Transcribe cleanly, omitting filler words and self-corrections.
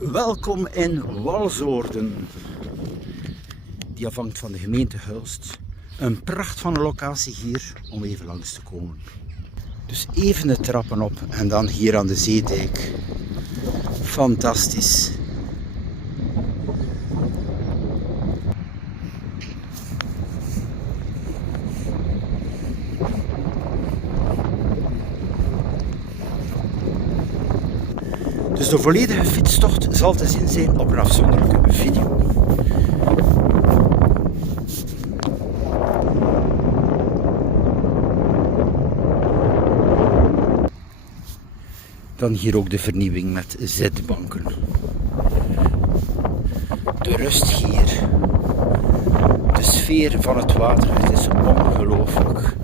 Welkom in Walsoorden. Die afhangt van de gemeente Hulst. Een pracht van een locatie hier om even langs te komen. Dus even de trappen op en dan hier aan de zeedijk. Fantastisch. Dus de volledige fietstocht zal te zien zijn op een afzonderlijke video. Dan hier ook de vernieuwing met zitbanken. De rust hier. De sfeer van het water, het is ongelooflijk.